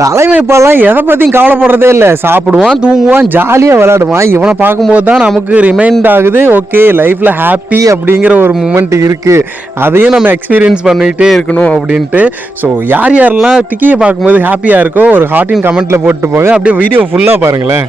தலைமை இப்போல்லாம் எதை பற்றியும் கவலைப்படுறதே இல்லை. சாப்பிடுவான், தூங்குவான், ஜாலியாக விளையாடுவான். இவனை பார்க்கும்போது தான் நமக்கு ரிமைண்ட் ஆகுது, ஓகே லைஃப்பில் ஹாப்பி அப்படிங்கிற ஒரு மூமெண்ட் இருக்குது, அதையும் நம்ம எக்ஸ்பீரியன்ஸ் பண்ணிகிட்டே இருக்கணும் அப்படின்ட்டு. ஸோ யார் யாரெல்லாம் டிக்கியை பார்க்கும்போது ஹாப்பியாக இருக்கோ ஒரு ஹார்ட்டின் கமெண்ட்டில் போட்டு போங்க. அப்படியே வீடியோ ஃபுல்லாக பாருங்களேன்.